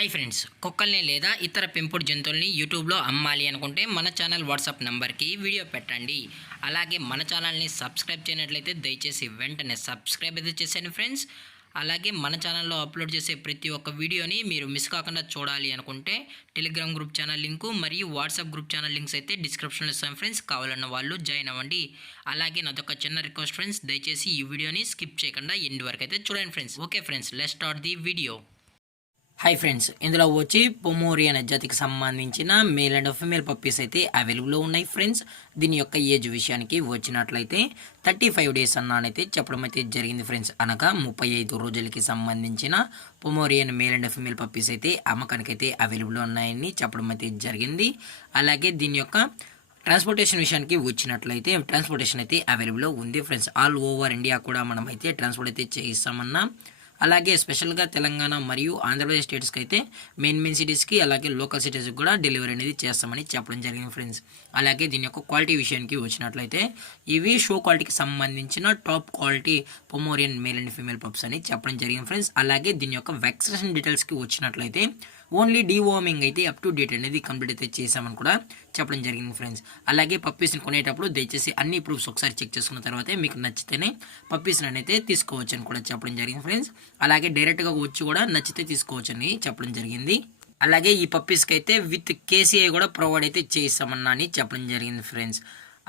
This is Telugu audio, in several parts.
హాయ్ ఫ్రెండ్స్, కుక్కల్ని లేదా ఇతర పెంపుడు జంతువుల్ని యూట్యూబ్లో అమ్మాలి అనుకుంటే మన ఛానల్ వాట్సాప్ నెంబర్కి వీడియో పెట్టండి. అలాగే మన ఛానల్ని సబ్స్క్రైబ్ చేయనట్లయితే దయచేసి వెంటనే సబ్స్క్రైబ్ అయితే చేసేయండి ఫ్రెండ్స్. అలాగే మన ఛానల్లో అప్లోడ్ చేసే ప్రతి ఒక్క వీడియోని మీరు మిస్ కాకుండా చూడాలి అనుకుంటే టెలిగ్రామ్ గ్రూప్ ఛానల్ లింకు మరియు వాట్సాప్ గ్రూప్ ఛానల్ లింక్స్ అయితే డిస్క్రిప్షన్లో ఇస్తాం ఫ్రెండ్స్. కావాలన్న వాళ్ళు జాయిన్ అవ్వండి. అలాగే నాదొక చిన్న రిక్వెస్ట్ ఫ్రెండ్స్, దయచేసి ఈ వీడియోని స్కిప్ చేయకుండా ఎండ్ వరకు అయితే చూడండి friends. Okay friends, let's start the video. Hi friends, ఇందులో వచ్చి పొమోరియన్ జాతికి సంబంధించిన మేల్ అండ్ ఫీమేల్ పప్పీస్ అయితే అవైలబుల్లో ఉన్నాయి ఫ్రెండ్స్. దీని యొక్క ఏజ్ విషయానికి వచ్చినట్లయితే 35 డేస్ అన్నానైతే చెప్పడం అయితే జరిగింది ఫ్రెండ్స్. అనగా 35 రోజులకి సంబంధించిన Pomeranian male and female puppies అయితే అమ్మకానికైతే అవైలబుల్లో ఉన్నాయని చెప్పడం అయితే జరిగింది. అలాగే దీని యొక్క ట్రాన్స్పోర్టేషన్ విషయానికి వచ్చినట్లయితే ట్రాన్స్పోర్టేషన్ అయితే అవైలబుల్లో ఉంది ఫ్రెండ్స్. ఆల్ ఓవర్ ఇండియా కూడా మనం అయితే ట్రాన్స్పోర్ట్ అయితే చేయిస్తామన్నా. అలాగే స్పెషల్గా తెలంగాణ మరియు ఆంధ్రప్రదేశ్ స్టేట్స్కి అయితే మెయిన్ సిటీస్కి అలాగే లోకల్ సిటీస్కి కూడా డెలివరీ అనేది చేస్తామని చెప్పడం జరిగింది ఫ్రెండ్స్. అలాగే దీని యొక్క క్వాలిటీ విషయానికి వచ్చినట్లయితే ఇవి షో క్వాలిటీకి సంబంధించిన top quality Pomeranian male and female pups అని చెప్పడం జరిగింది ఫ్రెండ్స్. అలాగే దీని యొక్క వ్యాక్సినేషన్ డీటెయిల్స్కి వచ్చినట్లయితే ఓన్లీ డీవార్మింగ్ అయితే అప్ టు డేట్ అనేది కంప్లీట్ అయితే చేసామని కూడా చెప్పడం జరిగింది ఫ్రెండ్స్. అలాగే పప్పీస్ని కొనేటప్పుడు దయచేసి అన్ని ప్రూఫ్స్ ఒకసారి చెక్ చేసుకున్న తర్వాతే మీకు నచ్చితేనే పప్పీస్ని అయితే తీసుకోవచ్చు అని కూడా చెప్పడం జరిగింది ఫ్రెండ్స్. అలాగే డైరెక్ట్గా వచ్చి కూడా నచ్చితే తీసుకోవచ్చు అని చెప్పడం జరిగింది. అలాగే ఈ పప్పీస్కి అయితే విత్ కేసీఐ కూడా ప్రొవైడ్ అయితే చేస్తామన్నా అని చెప్పడం జరిగింది ఫ్రెండ్స్.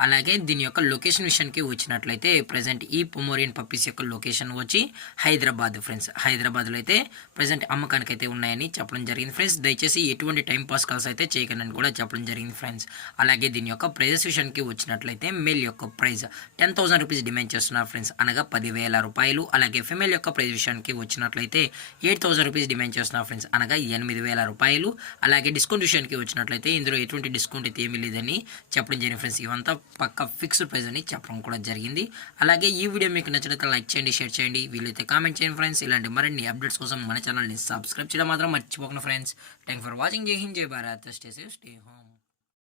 అలాగే దీని యొక్క లొకేషన్ విషయానికి వచ్చినట్లయితే ప్రజెంట్ ఈ పొమోరియన్ పప్పీస్ యొక్క లొకేషన్ వచ్చి హైదరాబాద్ ఫ్రెండ్స్. హైదరాబాద్లో అయితే ప్రజెంట్ అమ్మకానికి అయితే ఉన్నాయని చెప్పడం జరిగింది ఫ్రెండ్స్. దయచేసి ఎటువంటి టైం పాస్ కాల్స్ అయితే చేయకండి కూడా చెప్పడం జరిగింది ఫ్రెండ్స్. అలాగే దీని యొక్క ప్రైజెస్ విషయానికి వచ్చినట్లయితే మేల్ యొక్క ప్రైస్ 10,000 రూపీస్ డిమాండ్ చేస్తున్నారు ఫ్రెండ్స్, అనగా 10,000 రూపాయలు. అలాగే ఫిమేల్ యొక్క ప్రైస్ విషయానికి వచ్చినట్లయితే 8,000 రూపీస్ డిమాండ్ చేస్తున్నారు ఫ్రెండ్స్, అనగా 8,000 రూపాయలు. అలాగే డిస్కౌంట్ విషయానికి వచ్చినట్లయితే ఇందులో ఎటువంటి డిస్కౌంట్ అయితే ఏమీ లేదని చెప్పడం జరిగింది ఫ్రెండ్స్. ఇవంతా పక్క ఫిక్స్డ్ ప్రైస్ అని చెప్పడం కూడా జరిగింది. అలాగే ఈ వీడియో మీకు నచ్చినట్లయితే లైక్ చేయండి, షేర్ చేయండి, వీలైతే కామెంట్ చేయండి ఫ్రెండ్స్. ఇలాంటి మరిన్ని అప్డేట్స్ కోసం మన ఛానల్ని సబ్స్క్రైబ్ చేయడం మాత్రం మర్చిపోకండి ఫ్రెండ్స్. Thank for watching. జై హింద్, జై Bharat, stay safe, stay home.